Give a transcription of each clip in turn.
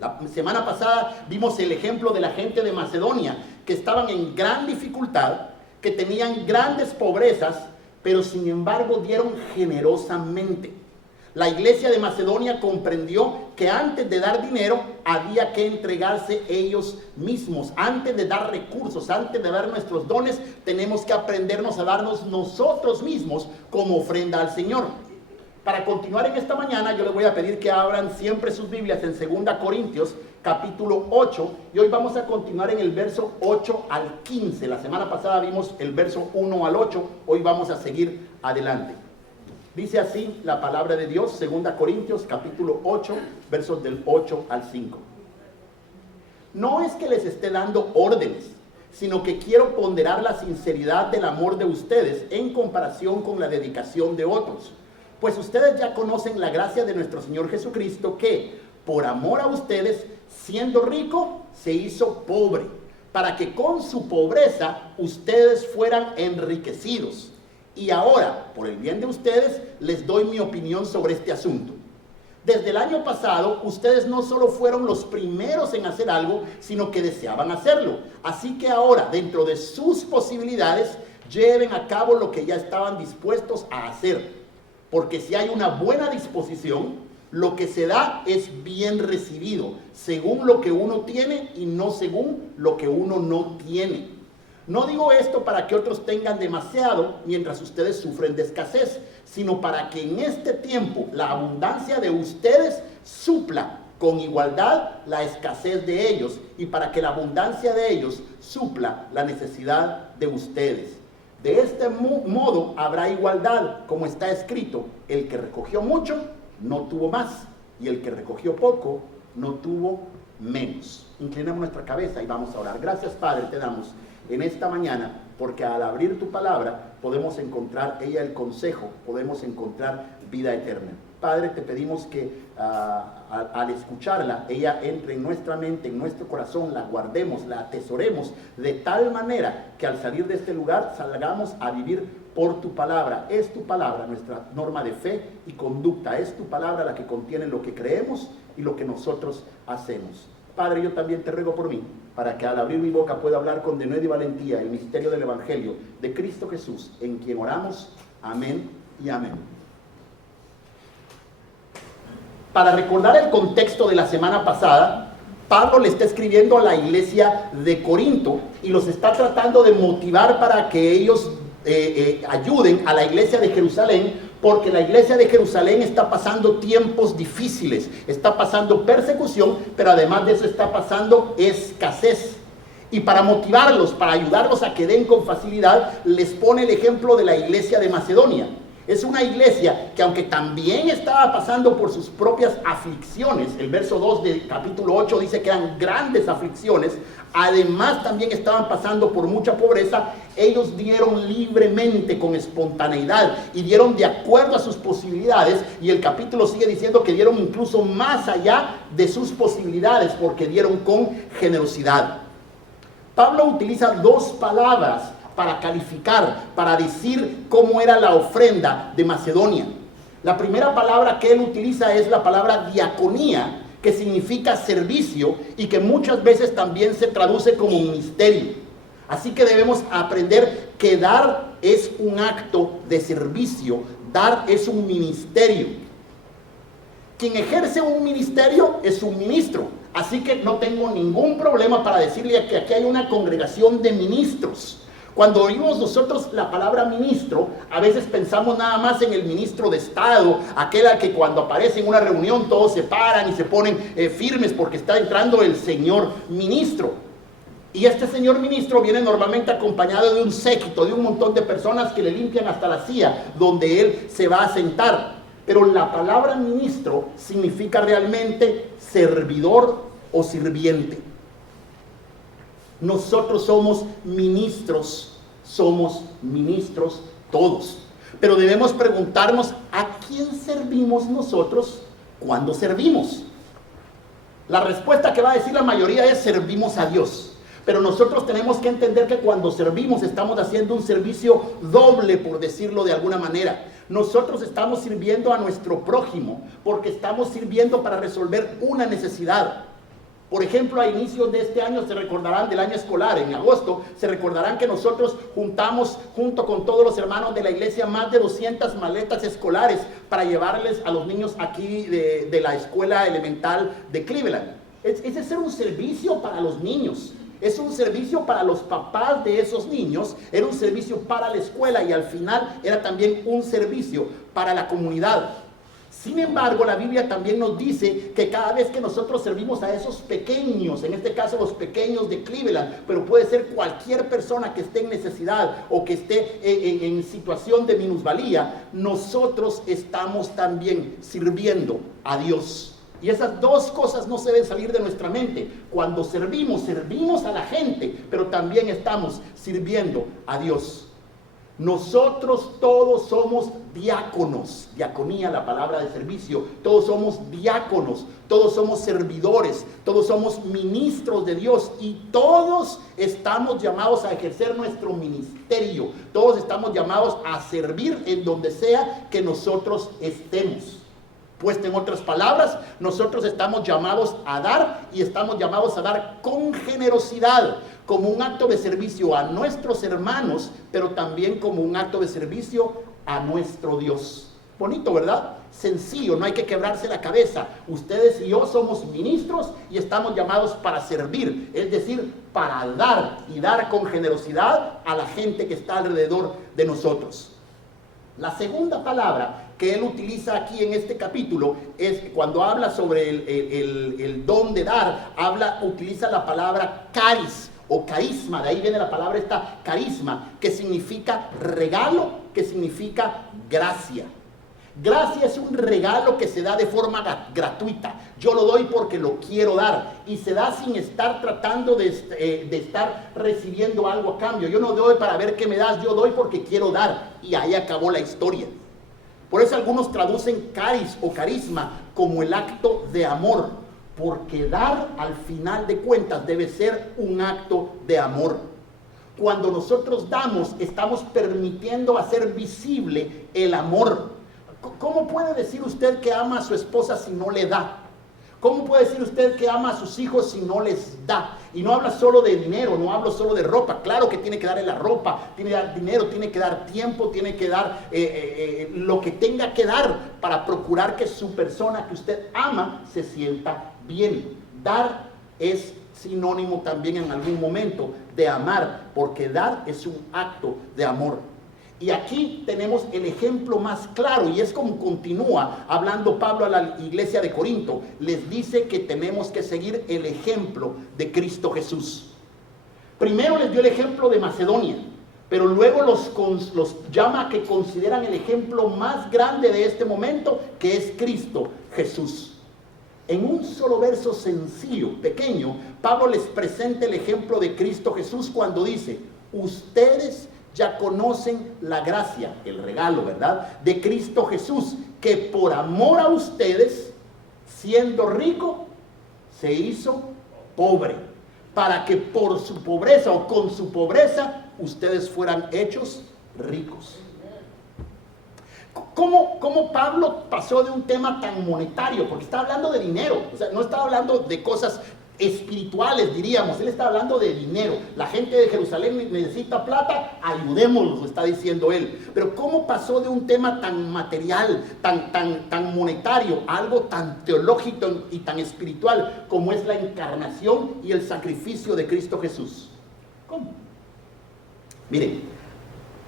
La semana pasada vimos el ejemplo de la gente de Macedonia, que estaban en gran dificultad, que tenían grandes pobrezas, pero sin embargo dieron generosamente. La iglesia de Macedonia comprendió que antes de dar dinero había que entregarse ellos mismos. Antes de dar recursos, antes de dar nuestros dones, tenemos que aprendernos a darnos nosotros mismos como ofrenda al Señor. Para continuar en esta mañana, yo les voy a pedir que abran siempre sus Biblias en 2 Corintios, capítulo 8, y hoy vamos a continuar en el verso 8 al 15. La semana pasada vimos el verso 1 al 8, hoy vamos a seguir adelante. Dice así la palabra de Dios, 2 Corintios, capítulo 8, versos del 8 al 5. No es que les esté dando órdenes, sino que quiero ponderar la sinceridad del amor de ustedes en comparación con la dedicación de otros. Pues ustedes ya conocen la gracia de nuestro Señor Jesucristo, que por amor a ustedes, siendo rico, se hizo pobre, para que con su pobreza ustedes fueran enriquecidos. Y ahora, por el bien de ustedes, les doy mi opinión sobre este asunto. Desde el año pasado, ustedes no solo fueron los primeros en hacer algo, sino que deseaban hacerlo. Así que ahora, dentro de sus posibilidades, lleven a cabo lo que ya estaban dispuestos a hacer. Porque si hay una buena disposición, lo que se da es bien recibido, según lo que uno tiene y no según lo que uno no tiene. No digo esto para que otros tengan demasiado mientras ustedes sufren de escasez, sino para que en este tiempo la abundancia de ustedes supla con igualdad la escasez de ellos, y para que la abundancia de ellos supla la necesidad de ustedes. De este modo habrá igualdad, como está escrito: el que recogió mucho no tuvo más, y el que recogió poco no tuvo menos. Inclinamos nuestra cabeza y vamos a orar. Gracias, Padre, te damos en esta mañana, porque al abrir tu palabra podemos encontrar ella el consejo, podemos encontrar vida eterna. Padre, te pedimos que al escucharla, ella entre en nuestra mente, en nuestro corazón, la guardemos, la atesoremos, de tal manera que al salir de este lugar salgamos a vivir por tu palabra. Es tu palabra nuestra norma de fe y conducta, es tu palabra la que contiene lo que creemos y lo que nosotros hacemos. Padre, yo también te ruego por mí, para que al abrir mi boca pueda hablar con denuedo y valentía el misterio del Evangelio de Cristo Jesús, en quien oramos. Amén y amén. Para recordar el contexto de la semana pasada, Pablo le está escribiendo a la iglesia de Corinto y los está tratando de motivar para que ellos ayuden a la iglesia de Jerusalén, porque la iglesia de Jerusalén está pasando tiempos difíciles, está pasando persecución, pero además de eso está pasando escasez. Y para motivarlos, para ayudarlos a que den con facilidad, les pone el ejemplo de la iglesia de Macedonia. Es una iglesia que, aunque también estaba pasando por sus propias aflicciones, el verso 2 del capítulo 8 dice que eran grandes aflicciones, además también estaban pasando por mucha pobreza. Ellos dieron libremente, con espontaneidad, y dieron de acuerdo a sus posibilidades, y el capítulo sigue diciendo que dieron incluso más allá de sus posibilidades, porque dieron con generosidad. Pablo utiliza dos palabras para calificar, para decir cómo era la ofrenda de Macedonia. La primera palabra que él utiliza es la palabra diaconía, que significa servicio y que muchas veces también se traduce como ministerio. Así que debemos aprender que dar es un acto de servicio, dar es un ministerio. Quien ejerce un ministerio es un ministro, así que no tengo ningún problema para decirle que aquí hay una congregación de ministros. Cuando oímos nosotros la palabra ministro, a veces pensamos nada más en el ministro de Estado, aquel al que cuando aparece en una reunión todos se paran y se ponen firmes porque está entrando el señor ministro. Y este señor ministro viene normalmente acompañado de un séquito, de un montón de personas que le limpian hasta la silla donde él se va a sentar. Pero la palabra ministro significa realmente servidor o sirviente. Nosotros somos ministros todos. Pero debemos preguntarnos, ¿a quién servimos nosotros cuando servimos? La respuesta que va a decir la mayoría es: servimos a Dios. Pero nosotros tenemos que entender que cuando servimos estamos haciendo un servicio doble, por decirlo de alguna manera. Nosotros estamos sirviendo a nuestro prójimo porque estamos sirviendo para resolver una necesidad. Por ejemplo, a inicios de este año se recordarán del año escolar, en agosto, se recordarán que nosotros juntamos, junto con todos los hermanos de la iglesia, más de 200 maletas escolares para llevarles a los niños aquí de la escuela elemental de Cleveland. Ese es un servicio para los niños, es un servicio para los papás de esos niños, era un servicio para la escuela y al final era también un servicio para la comunidad. Sin embargo, la Biblia también nos dice que cada vez que nosotros servimos a esos pequeños, en este caso los pequeños de Cleveland, pero puede ser cualquier persona que esté en necesidad o que esté en situación de minusvalía, nosotros estamos también sirviendo a Dios. Y esas dos cosas no se deben salir de nuestra mente. Cuando servimos a la gente, pero también estamos sirviendo a Dios. Nosotros todos somos diáconos, diaconía, la palabra de servicio, todos somos diáconos, todos somos servidores, todos somos ministros de Dios y todos estamos llamados a ejercer nuestro ministerio, todos estamos llamados a servir en donde sea que nosotros estemos. Puesto en otras palabras, nosotros estamos llamados a dar y estamos llamados a dar con generosidad, como un acto de servicio a nuestros hermanos, pero también como un acto de servicio a nuestro Dios. Bonito, ¿verdad? Sencillo, no hay que quebrarse la cabeza. Ustedes y yo somos ministros y estamos llamados para servir, es decir, para dar y dar con generosidad a la gente que está alrededor de nosotros. La segunda palabra que él utiliza aquí en este capítulo es cuando habla sobre el don de dar, utiliza la palabra caris o carisma, de ahí viene la palabra esta carisma, que significa regalo, que significa gracia. Gracia es un regalo que se da de forma gratuita. Yo lo doy porque lo quiero dar y se da sin estar tratando de estar recibiendo algo a cambio. Yo no doy para ver qué me das, yo doy porque quiero dar y ahí acabó la historia. Por eso algunos traducen caris o carisma como el acto de amor, porque dar al final de cuentas debe ser un acto de amor. Cuando nosotros damos, estamos permitiendo hacer visible el amor. ¿Cómo puede decir usted que ama a su esposa si no le da? ¿Cómo puede decir usted que ama a sus hijos si no les da? Y no habla solo de dinero, no hablo solo de ropa. Claro que tiene que darle la ropa, tiene que dar dinero, tiene que dar tiempo, tiene que dar lo que tenga que dar para procurar que su persona que usted ama se sienta bien. Dar es sinónimo también en algún momento de amar, porque dar es un acto de amor. Y aquí tenemos el ejemplo más claro, y es como continúa hablando Pablo a la iglesia de Corinto. Les dice que tenemos que seguir el ejemplo de Cristo Jesús. Primero les dio el ejemplo de Macedonia, pero luego los llama a que consideran el ejemplo más grande de este momento, que es Cristo Jesús. En un solo verso sencillo, pequeño, Pablo les presenta el ejemplo de Cristo Jesús cuando dice: ustedes ya conocen la gracia, el regalo, ¿verdad?, de Cristo Jesús, que por amor a ustedes, siendo rico, se hizo pobre, para que por su pobreza o con su pobreza, ustedes fueran hechos ricos. ¿Cómo Pablo pasó de un tema tan monetario? Porque está hablando de dinero, o sea, no está hablando de cosas espirituales, diríamos. Él está hablando de dinero. La gente de Jerusalén necesita plata, ayudémoslos, está diciendo él. Pero ¿cómo pasó de un tema tan material, tan monetario, a algo tan teológico y tan espiritual como es la encarnación y el sacrificio de Cristo Jesús? ¿Cómo? Miren,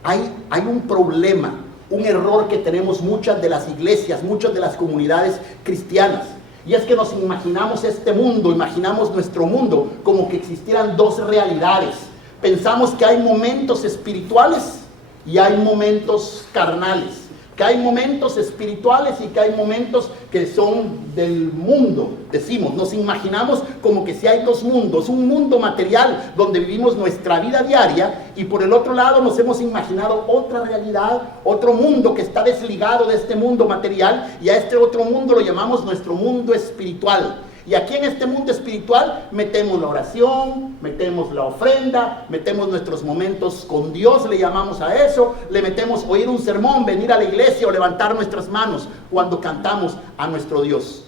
hay un problema, un error que tenemos muchas de las iglesias, muchas de las comunidades cristianas. Y es que nos imaginamos este mundo, imaginamos nuestro mundo como que existieran dos realidades. Pensamos que hay momentos espirituales y hay momentos carnales. Que hay momentos espirituales y que hay momentos que son del mundo, decimos. Nos imaginamos como que si hay dos mundos, un mundo material donde vivimos nuestra vida diaria, y por el otro lado nos hemos imaginado otra realidad, otro mundo que está desligado de este mundo material, y a este otro mundo lo llamamos nuestro mundo espiritual. Y aquí en este mundo espiritual metemos la oración, metemos la ofrenda, metemos nuestros momentos con Dios, le llamamos a eso, le metemos oír un sermón, venir a la iglesia o levantar nuestras manos cuando cantamos a nuestro Dios.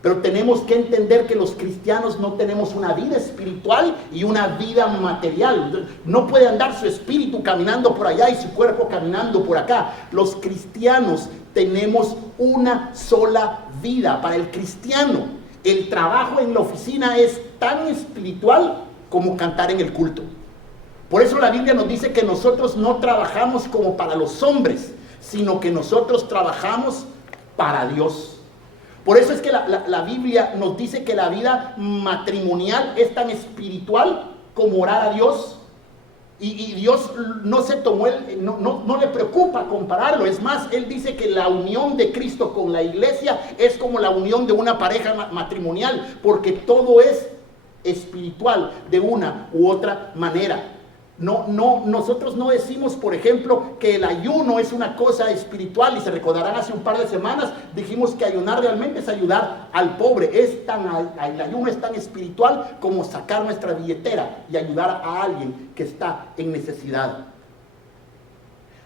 Pero tenemos que entender que los cristianos no tenemos una vida espiritual y una vida material. No puede andar su espíritu caminando por allá y su cuerpo caminando por acá. Los cristianos tenemos una sola vida. Para el cristiano, el trabajo en la oficina es tan espiritual como cantar en el culto. Por eso la Biblia nos dice que nosotros no trabajamos como para los hombres, sino que nosotros trabajamos para Dios. Por eso es que la Biblia nos dice que la vida matrimonial es tan espiritual como orar a Dios. Y Dios no se tomó, no le preocupa compararlo. Es más, Él dice que la unión de Cristo con la iglesia es como la unión de una pareja matrimonial, porque todo es espiritual de una u otra manera. Nosotros no decimos, por ejemplo, que el ayuno es una cosa espiritual, y se recordarán hace un par de semanas, dijimos que ayunar realmente es ayudar al pobre. El ayuno es tan espiritual como sacar nuestra billetera y ayudar a alguien que está en necesidad.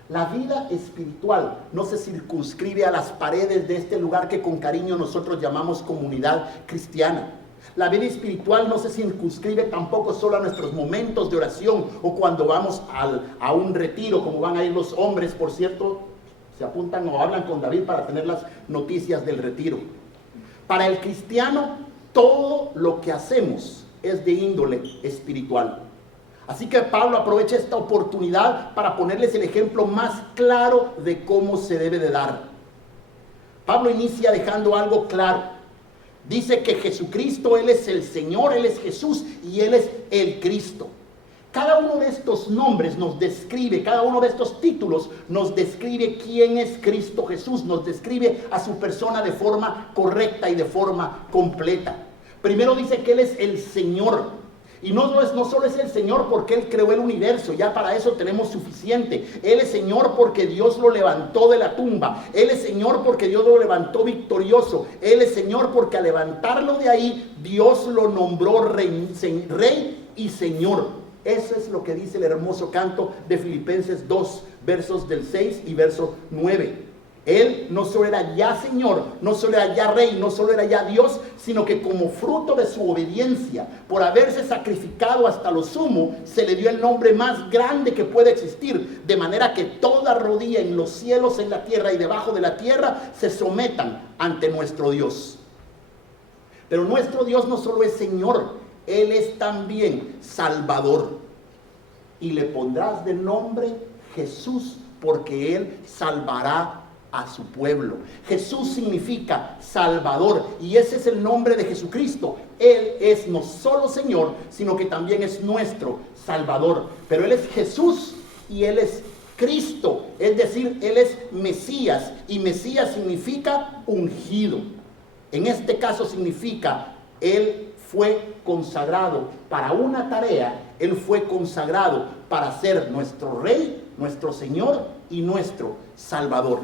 La vida espiritual no se circunscribe a las paredes de este lugar que con cariño nosotros llamamos comunidad cristiana. La vida espiritual no se circunscribe tampoco solo a nuestros momentos de oración o cuando vamos a un retiro, como van a ir los hombres, por cierto, se apuntan o hablan con David para tener las noticias del retiro. Para el cristiano, todo lo que hacemos es de índole espiritual. Así que Pablo aprovecha esta oportunidad para ponerles el ejemplo más claro de cómo se debe de dar. Pablo inicia dejando algo claro. Dice que Jesucristo, Él es el Señor, Él es Jesús y Él es el Cristo. Cada uno de estos nombres nos describe, cada uno de estos títulos nos describe quién es Cristo Jesús, nos describe a su persona de forma correcta y de forma completa. Primero dice que Él es el Señor. Y no solo es el Señor porque Él creó el universo, ya para eso tenemos suficiente. Él es Señor porque Dios lo levantó de la tumba. Él es Señor porque Dios lo levantó victorioso. Él es Señor porque al levantarlo de ahí, Dios lo nombró rey y Señor. Eso es lo que dice el hermoso canto de Filipenses 2, versos del 6 y verso 9. Él no solo era ya Señor, no solo era ya Rey, no solo era ya Dios, sino que como fruto de su obediencia, por haberse sacrificado hasta lo sumo, se le dio el nombre más grande que puede existir, de manera que toda rodilla en los cielos, en la tierra y debajo de la tierra se sometan ante nuestro Dios. Pero nuestro Dios no solo es Señor, Él es también Salvador. Y le pondrás de nombre Jesús, porque Él salvará a su pueblo. Jesús significa Salvador, y ese es el nombre de Jesucristo. Él es no solo Señor, sino que también es nuestro Salvador. Pero Él es Jesús y Él es Cristo, es decir, Él es Mesías, y Mesías significa ungido. En este caso significa Él fue consagrado para una tarea, Él fue consagrado para ser nuestro Rey, nuestro Señor y nuestro Salvador.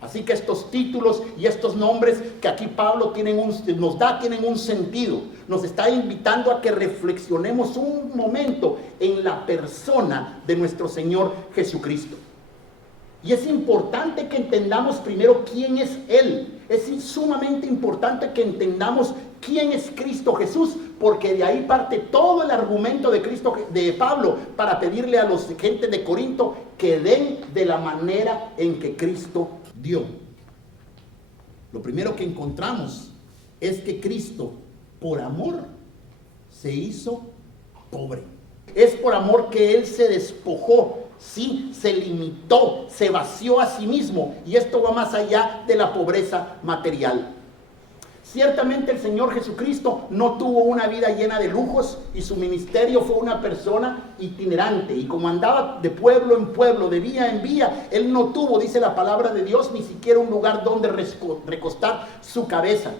Así que estos títulos y estos nombres que aquí Pablo tienen un sentido. Nos está invitando a que reflexionemos un momento en la persona de nuestro Señor Jesucristo. Y es importante que entendamos primero quién es Él. Es sumamente importante que entendamos quién es Cristo Jesús, porque de ahí parte todo el argumento de Pablo para pedirle a los gente de Corinto que den de la manera en que Cristo dio. Lo primero que encontramos es que Cristo, por amor, se hizo pobre. Es por amor que Él se despojó, sí, se limitó, se vació a sí mismo, y esto va más allá de la pobreza material. Ciertamente el Señor Jesucristo no tuvo una vida llena de lujos, y su ministerio fue una persona itinerante, y como andaba de pueblo en pueblo, de vía en vía, Él no tuvo, dice la palabra de Dios, ni siquiera un lugar donde recostar su cabeza.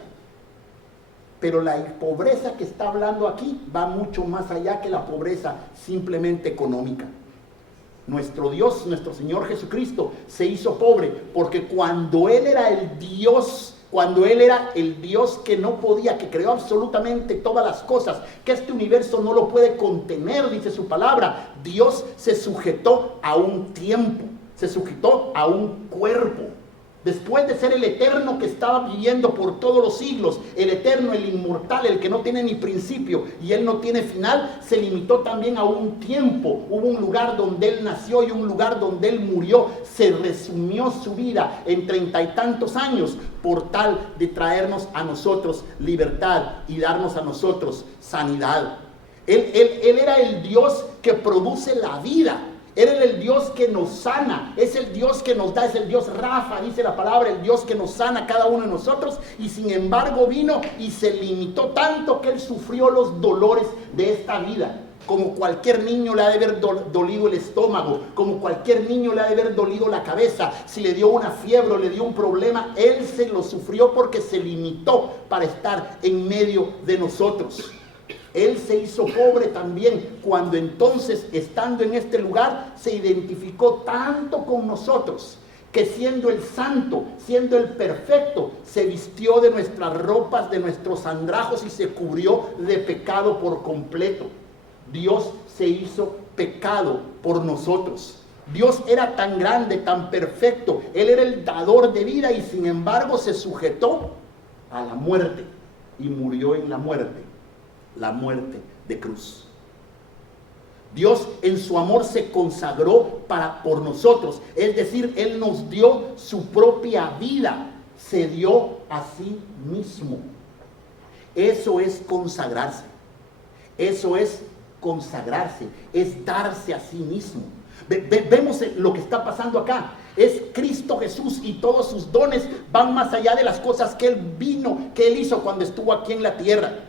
Pero la pobreza que está hablando aquí va mucho más allá que la pobreza simplemente económica. Nuestro Dios, nuestro Señor Jesucristo se hizo pobre porque cuando Él era el Dios que no podía, que creó absolutamente todas las cosas, que este universo no lo puede contener, dice su palabra, Dios se sujetó a un tiempo, se sujetó a un cuerpo. Después de ser el eterno que estaba viviendo por todos los siglos, el eterno, el inmortal, el que no tiene ni principio y él no tiene final, se limitó también a un tiempo. Hubo un lugar donde él nació y un lugar donde él murió. Se resumió su vida en 30 y tantos años por tal de traernos a nosotros libertad y darnos a nosotros sanidad. Él era el Dios que produce la vida. Él es el Dios que nos sana, es el Dios que nos da, es el Dios Rafa, dice la palabra, el Dios que nos sana a cada uno de nosotros, y sin embargo vino y se limitó tanto que Él sufrió los dolores de esta vida. Como cualquier niño le ha de haber dolido el estómago, como cualquier niño le ha de haber dolido la cabeza, si le dio una fiebre o le dio un problema, Él se lo sufrió porque se limitó para estar en medio de nosotros. Él se hizo pobre también cuando entonces, estando en este lugar, se identificó tanto con nosotros, que siendo el santo, siendo el perfecto, se vistió de nuestras ropas, de nuestros andrajos y se cubrió de pecado por completo. Dios se hizo pecado por nosotros. Dios era tan grande, tan perfecto. Él era el dador de vida y sin embargo se sujetó a la muerte y murió en la muerte de cruz. Dios en su amor se consagró por nosotros, es decir, Él nos dio su propia vida, se dio a sí mismo. Eso es consagrarse, eso es consagrarse, es darse a sí mismo. Vemos lo que está pasando acá. Es Cristo Jesús y todos sus dones van más allá de las cosas que Él hizo cuando estuvo aquí en la tierra.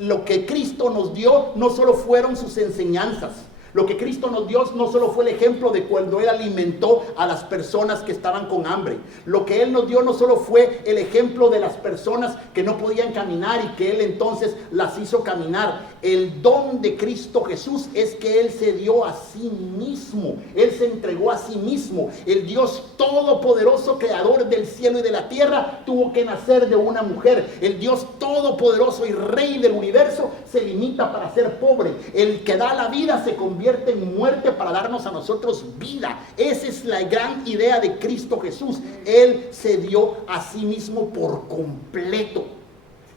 Lo que Cristo nos dio no solo fueron sus enseñanzas. Lo que Cristo nos dio no solo fue el ejemplo de cuando Él alimentó a las personas que estaban con hambre. Lo que Él nos dio no solo fue el ejemplo de las personas que no podían caminar y que Él entonces las hizo caminar. El don de Cristo Jesús es que Él se dio a sí mismo. Él se entregó a sí mismo. El Dios todopoderoso, creador del cielo y de la tierra, tuvo que nacer de una mujer. El Dios todopoderoso y rey del universo se limita para ser pobre. El que da la vida se convierte en muerte para darnos a nosotros vida. Esa es la gran idea de Cristo Jesús. Él se dio a sí mismo por completo.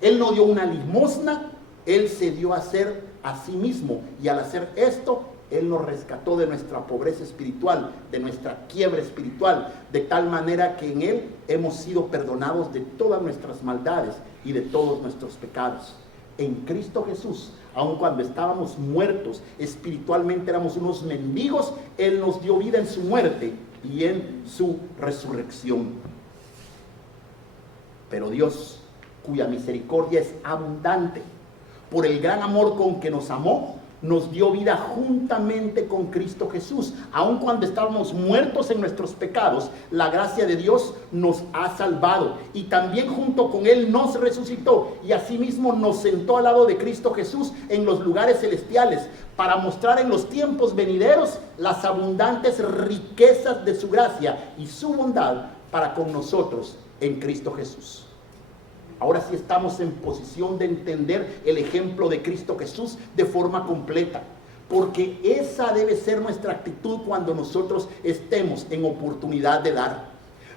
Él no dio una limosna, Él se dio a ser a sí mismo. Y al hacer esto, Él nos rescató de nuestra pobreza espiritual, de nuestra quiebra espiritual, de tal manera que en Él hemos sido perdonados de todas nuestras maldades y de todos nuestros pecados. En Cristo Jesús, aun cuando estábamos muertos, espiritualmente éramos unos mendigos, Él nos dio vida en su muerte y en su resurrección. Pero Dios, cuya misericordia es abundante, por el gran amor con que nos amó, nos dio vida juntamente con Cristo Jesús. Aun cuando estábamos muertos en nuestros pecados, la gracia de Dios nos ha salvado. Y también junto con Él nos resucitó. Y asimismo nos sentó al lado de Cristo Jesús en los lugares celestiales, para mostrar en los tiempos venideros las abundantes riquezas de su gracia y su bondad para con nosotros en Cristo Jesús. Ahora sí estamos en posición de entender el ejemplo de Cristo Jesús de forma completa, porque esa debe ser nuestra actitud cuando nosotros estemos en oportunidad de dar.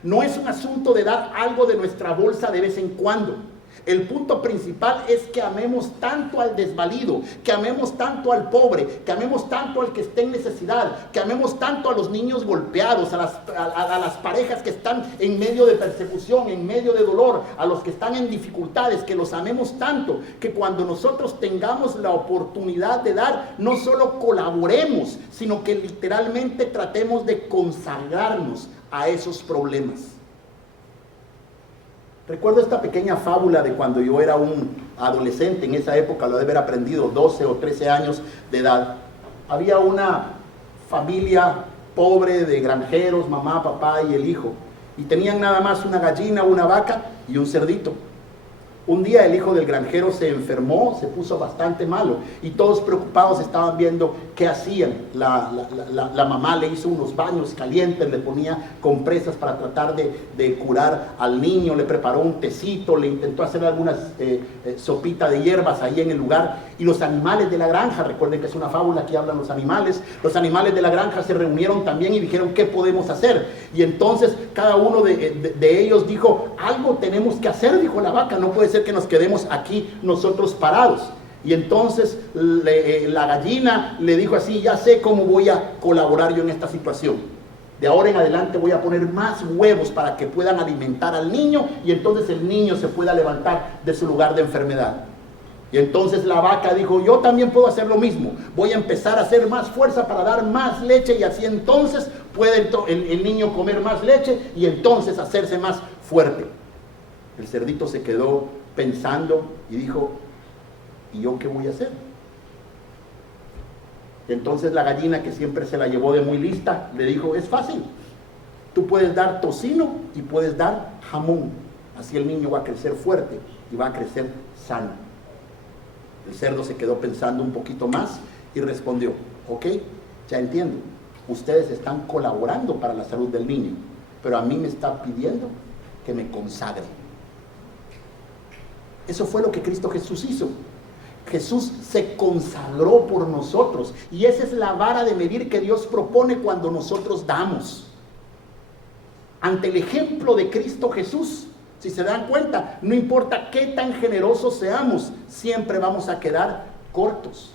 No es un asunto de dar algo de nuestra bolsa de vez en cuando. El punto principal es que amemos tanto al desvalido, que amemos tanto al pobre, que amemos tanto al que esté en necesidad, que amemos tanto a los niños golpeados, a las parejas que están en medio de persecución, en medio de dolor, a los que están en dificultades, que los amemos tanto, que cuando nosotros tengamos la oportunidad de dar, no solo colaboremos, sino que literalmente tratemos de consagrarnos a esos problemas. Recuerdo esta pequeña fábula de cuando yo era un adolescente, en esa época lo de haber aprendido, 12 o 13 años de edad. Había una familia pobre de granjeros, mamá, papá y el hijo, y tenían nada más una gallina, una vaca y un cerdito. Un día el hijo del granjero se enfermó, se puso bastante malo y todos preocupados estaban viendo qué hacían. La mamá le hizo unos baños calientes, le ponía compresas para tratar de curar al niño, le preparó un tecito, le intentó hacer algunas sopita de hierbas ahí en el lugar. Y los animales de la granja, recuerden que es una fábula que hablan los animales de la granja se reunieron también y dijeron, ¿qué podemos hacer? Y entonces cada uno de ellos dijo, algo tenemos que hacer, dijo la vaca, no puede ser que nos quedemos aquí nosotros parados. Y entonces la gallina le dijo así, ya sé cómo voy a colaborar yo en esta situación. De ahora en adelante voy a poner más huevos para que puedan alimentar al niño y entonces el niño se pueda levantar de su lugar de enfermedad. Y entonces la vaca dijo, yo también puedo hacer lo mismo, voy a empezar a hacer más fuerza para dar más leche y así entonces puede el niño comer más leche y entonces hacerse más fuerte. El cerdito se quedó pensando y dijo, ¿y yo qué voy a hacer? Y entonces la gallina, que siempre se la llevó de muy lista, le dijo, es fácil, tú puedes dar tocino y puedes dar jamón, así el niño va a crecer fuerte y va a crecer sano. El cerdo se quedó pensando un poquito más y respondió, ok, ya entiendo, ustedes están colaborando para la salud del niño, pero a mí me está pidiendo que me consagre. Eso fue lo que Cristo Jesús hizo. Jesús se consagró por nosotros y esa es la vara de medir que Dios propone cuando nosotros damos. Ante el ejemplo de Cristo Jesús, si se dan cuenta, no importa qué tan generosos seamos, siempre vamos a quedar cortos.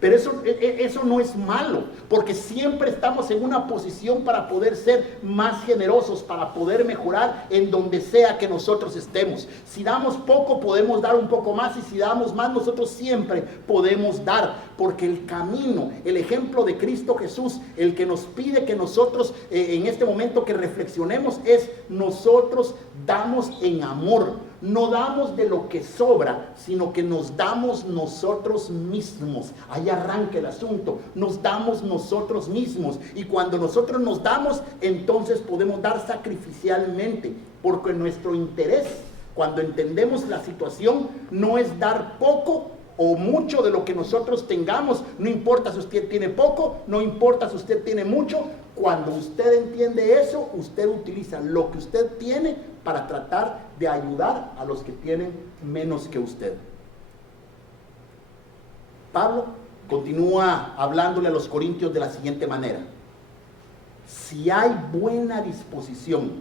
Pero eso no es malo, porque siempre estamos en una posición para poder ser más generosos, para poder mejorar en donde sea que nosotros estemos. Si damos poco, podemos dar un poco más, y si damos más, nosotros siempre podemos dar, porque el camino, el ejemplo de Cristo Jesús, el que nos pide que nosotros en este momento que reflexionemos es, nosotros damos en amor. No damos de lo que sobra, sino que nos damos nosotros mismos. Ahí arranca el asunto. Nos damos nosotros mismos. Y cuando nosotros nos damos, entonces podemos dar sacrificialmente. Porque nuestro interés, cuando entendemos la situación, no es dar poco o mucho de lo que nosotros tengamos. No importa si usted tiene poco, no importa si usted tiene mucho. Cuando usted entiende eso, usted utiliza lo que usted tiene para tratar de ayudar a los que tienen menos que usted. Pablo continúa hablándole a los corintios de la siguiente manera: si hay buena disposición,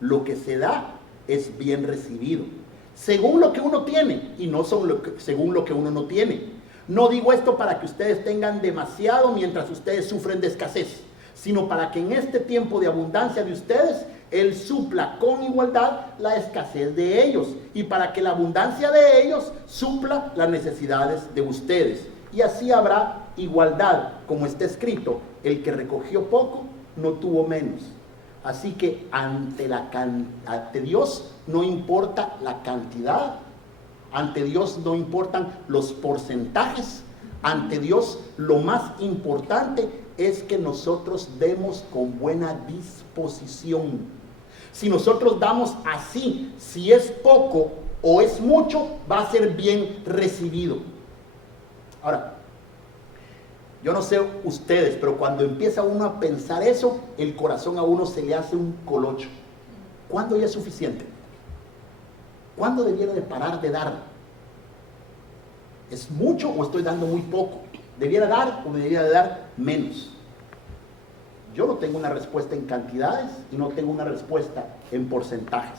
lo que se da es bien recibido, según lo que uno tiene y no según lo que uno no tiene. No digo esto para que ustedes tengan demasiado mientras ustedes sufren de escasez, sino para que en este tiempo de abundancia de ustedes, Él supla con igualdad la escasez de ellos, y para que la abundancia de ellos supla las necesidades de ustedes. Y así habrá igualdad, como está escrito, el que recogió poco, no tuvo menos. Así que ante Dios no importa la cantidad, ante Dios no importan los porcentajes, ante Dios lo más importante es que nosotros demos con buena disposición. Si nosotros damos así, si es poco o es mucho, va a ser bien recibido. Ahora, yo no sé ustedes, pero cuando empieza uno a pensar eso, el corazón a uno se le hace un colocho. ¿Cuándo ya es suficiente? ¿Cuándo debiera de parar de dar? ¿Es mucho o estoy dando muy poco? ¿Debiera dar o debiera de dar menos? Yo no tengo una respuesta en cantidades y no tengo una respuesta en porcentajes.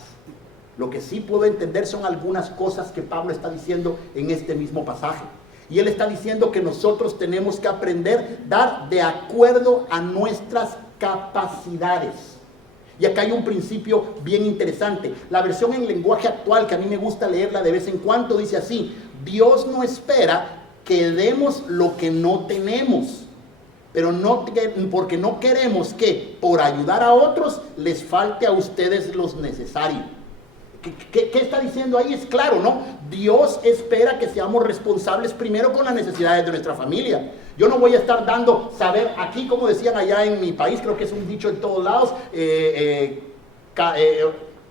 Lo que sí puedo entender son algunas cosas que Pablo está diciendo en este mismo pasaje. Y él está diciendo que nosotros tenemos que aprender a dar de acuerdo a nuestras capacidades. Y acá hay un principio bien interesante. La versión en lenguaje actual, que a mí me gusta leerla de vez en cuando, dice así: Dios no espera que demos lo que no tenemos, pero no porque no queremos que por ayudar a otros les falte a ustedes lo necesario. ¿Qué está diciendo ahí? Es claro, ¿no? Dios espera que seamos responsables primero con las necesidades de nuestra familia. Yo no voy a estar dando, saber, aquí como decían allá en mi país, creo que es un dicho en todos lados,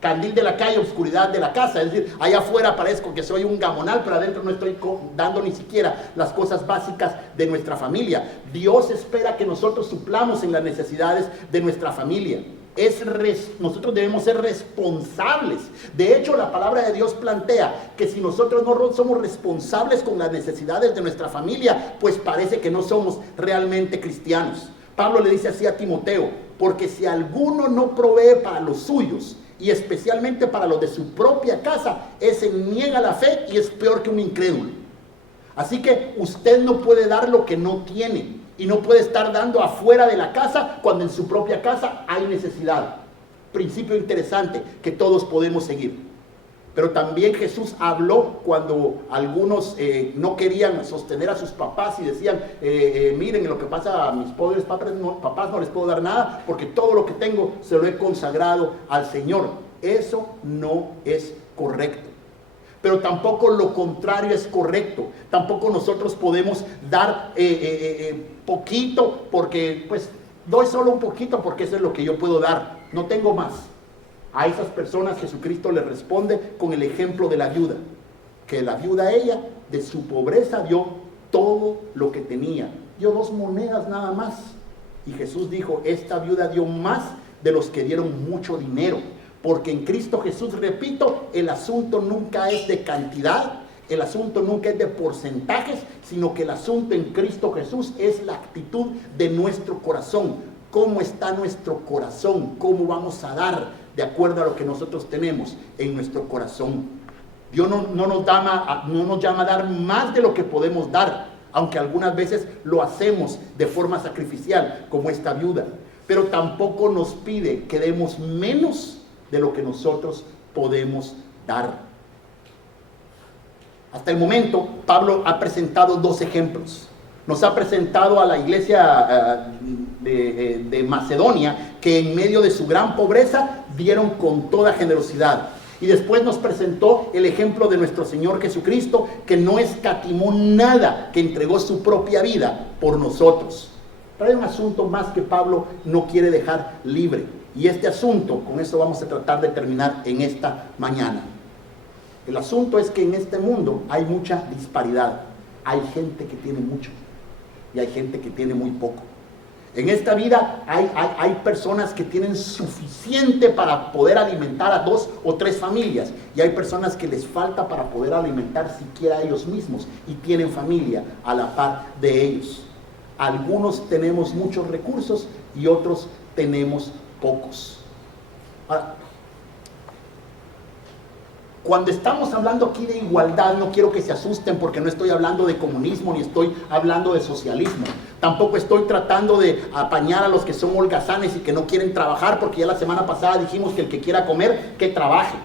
Candil de la calle, oscuridad de la casa. Es decir, allá afuera parezco que soy un gamonal, pero adentro no estoy dando ni siquiera las cosas básicas de nuestra familia. Dios espera que nosotros suplamos en las necesidades de nuestra familia. Nosotros debemos ser responsables. De hecho, la palabra de Dios plantea que si nosotros no somos responsables con las necesidades de nuestra familia, pues parece que no somos realmente cristianos. Pablo le dice así a Timoteo: porque si alguno no provee para los suyos, y especialmente para los de su propia casa, ese niega la fe y es peor que un incrédulo. Así que usted no puede dar lo que no tiene, y no puede estar dando afuera de la casa cuando en su propia casa hay necesidad. Principio interesante que todos podemos seguir. Pero también Jesús habló cuando algunos no querían sostener a sus papás y decían, miren lo que pasa a mis pobres papás no les puedo dar nada porque todo lo que tengo se lo he consagrado al Señor. Eso no es correcto. Pero tampoco lo contrario es correcto. Tampoco nosotros podemos dar poquito porque pues doy solo un poquito porque eso es lo que yo puedo dar. No tengo más. A esas personas Jesucristo les responde con el ejemplo de la viuda, que la viuda, ella de su pobreza dio todo lo que tenía, dio 2 monedas nada más, y Jesús dijo: esta viuda dio más de los que dieron mucho dinero, porque en Cristo Jesús, repito, el asunto nunca es de cantidad, el asunto nunca es de porcentajes, sino que el asunto en Cristo Jesús es la actitud de nuestro corazón. ¿Cómo está nuestro corazón? ¿Cómo vamos a dar de acuerdo a lo que nosotros tenemos en nuestro corazón? Dios no nos llama a dar más de lo que podemos dar, aunque algunas veces lo hacemos de forma sacrificial, como esta viuda. Pero tampoco nos pide que demos menos de lo que nosotros podemos dar. Hasta el momento, Pablo ha presentado 2 ejemplos. Nos ha presentado a la iglesia de Macedonia, que en medio de su gran pobreza dieron con toda generosidad. Y después nos presentó el ejemplo de nuestro Señor Jesucristo, que no escatimó nada, que entregó su propia vida por nosotros. Pero hay un asunto más que Pablo no quiere dejar libre. Y este asunto, con eso vamos a tratar de terminar en esta mañana. El asunto es que en este mundo hay mucha disparidad. Hay gente que tiene mucho y hay gente que tiene muy poco. En esta vida hay personas que tienen suficiente para poder alimentar a 2 o 3 familias, y hay personas que les falta para poder alimentar siquiera a ellos mismos y tienen familia a la par de ellos. Algunos tenemos muchos recursos y otros tenemos pocos. Ahora, cuando estamos hablando aquí de igualdad, no quiero que se asusten, porque no estoy hablando de comunismo ni estoy hablando de socialismo. Tampoco estoy tratando de apañar a los que son holgazanes y que no quieren trabajar, porque ya la semana pasada dijimos que el que quiera comer, que trabaje.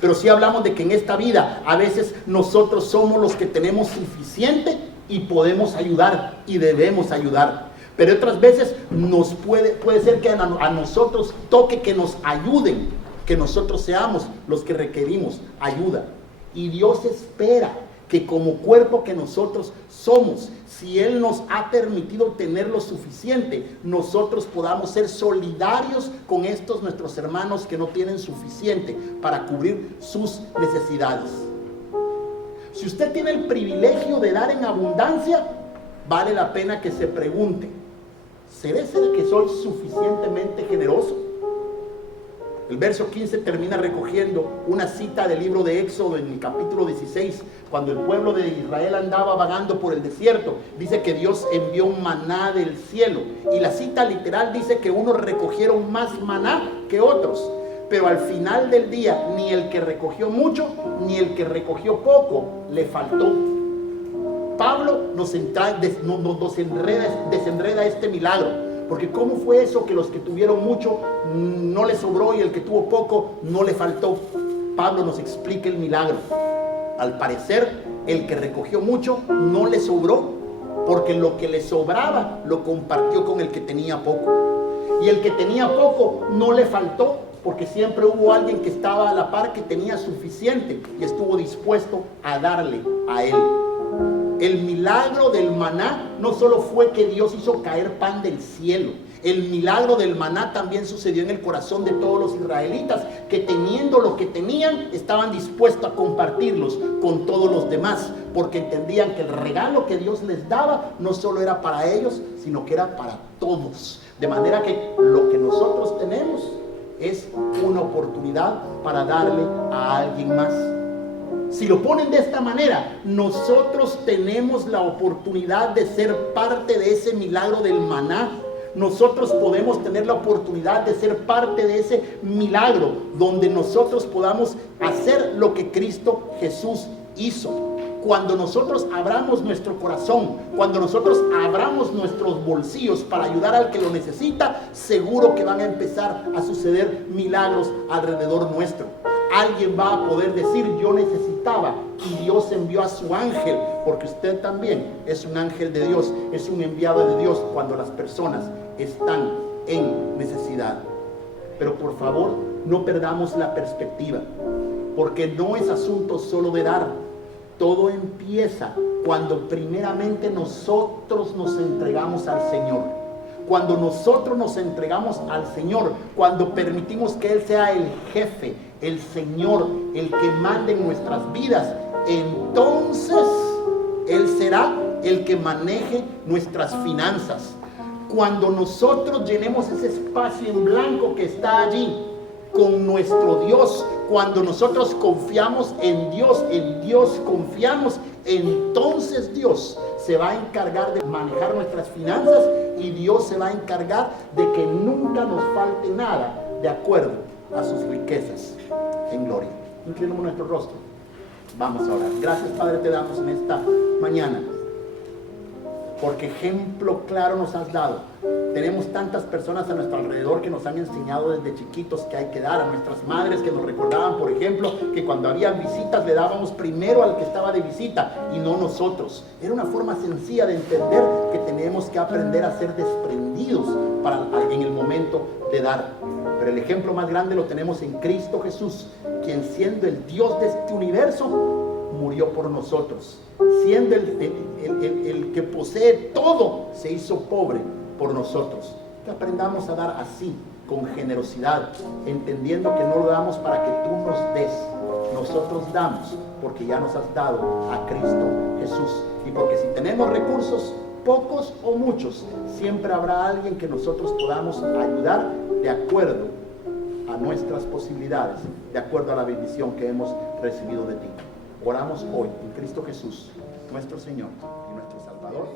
Pero sí hablamos de que en esta vida a veces nosotros somos los que tenemos suficiente y podemos ayudar y debemos ayudar. Pero otras veces puede ser que a nosotros toque que nos ayuden, que nosotros seamos los que requerimos ayuda. Y Dios espera que como cuerpo que nosotros somos, si Él nos ha permitido tener lo suficiente, nosotros podamos ser solidarios con estos nuestros hermanos que no tienen suficiente para cubrir sus necesidades. Si usted tiene el privilegio de dar en abundancia, vale la pena que se pregunte: ¿seré que soy suficientemente generoso? El verso 15 termina recogiendo una cita del libro de Éxodo en el capítulo 16, cuando el pueblo de Israel andaba vagando por el desierto. Dice que Dios envió un maná del cielo, y la cita literal dice que unos recogieron más maná que otros, pero al final del día ni el que recogió mucho ni el que recogió poco le faltó. Pablo nos desenreda este milagro. Porque ¿cómo fue eso que los que tuvieron mucho no les sobró y el que tuvo poco no le faltó? Pablo nos explica el milagro. Al parecer, el que recogió mucho no le sobró, porque lo que le sobraba lo compartió con el que tenía poco. Y el que tenía poco no le faltó, porque siempre hubo alguien que estaba a la par, que tenía suficiente y estuvo dispuesto a darle a él. El milagro del maná no solo fue que Dios hizo caer pan del cielo. El milagro del maná también sucedió en el corazón de todos los israelitas, que teniendo lo que tenían, estaban dispuestos a compartirlos con todos los demás, porque entendían que el regalo que Dios les daba no solo era para ellos, sino que era para todos. De manera que lo que nosotros tenemos es una oportunidad para darle a alguien más. Si lo ponen de esta manera, nosotros tenemos la oportunidad de ser parte de ese milagro del maná. Nosotros podemos tener la oportunidad de ser parte de ese milagro donde nosotros podamos hacer lo que Cristo Jesús hizo. Cuando nosotros abramos nuestro corazón, cuando nosotros abramos nuestros bolsillos para ayudar al que lo necesita, seguro que van a empezar a suceder milagros alrededor nuestro. Alguien va a poder decir: yo necesitaba, y Dios envió a su ángel, porque usted también es un ángel de Dios, es un enviado de Dios cuando las personas están en necesidad. Pero por favor, no perdamos la perspectiva, porque no es asunto solo de dar. Todo empieza cuando primeramente nosotros nos entregamos al Señor. Cuando nosotros nos entregamos al Señor, cuando permitimos que Él sea el jefe, el Señor, el que mande en nuestras vidas, entonces Él será el que maneje nuestras finanzas. Cuando nosotros llenemos ese espacio en blanco que está allí con nuestro Dios, cuando nosotros confiamos en Dios confiamos, entonces Dios se va a encargar de manejar nuestras finanzas y Dios se va a encargar de que nunca nos falte nada de acuerdo a sus riquezas en gloria. Inclinemos nuestro rostro. Vamos a orar. Gracias, Padre, te damos en esta mañana, porque ejemplo claro nos has dado. Tenemos tantas personas a nuestro alrededor que nos han enseñado desde chiquitos que hay que dar. A nuestras madres que nos recordaban, por ejemplo, que cuando había visitas le dábamos primero al que estaba de visita y no nosotros. Era una forma sencilla de entender que tenemos que aprender a ser desprendidos en el momento de dar. Pero el ejemplo más grande lo tenemos en Cristo Jesús, quien siendo el Dios de este universo, murió por nosotros. Siendo el que posee todo, se hizo pobre por nosotros. Que aprendamos a dar así, con generosidad, entendiendo que no lo damos para que tú nos des. Nosotros damos porque ya nos has dado a Cristo Jesús. Y porque si tenemos recursos, pocos o muchos, siempre habrá alguien que nosotros podamos ayudar de acuerdo a nuestras posibilidades, de acuerdo a la bendición que hemos recibido de ti. Oramos hoy en Cristo Jesús, nuestro Señor y nuestro Salvador.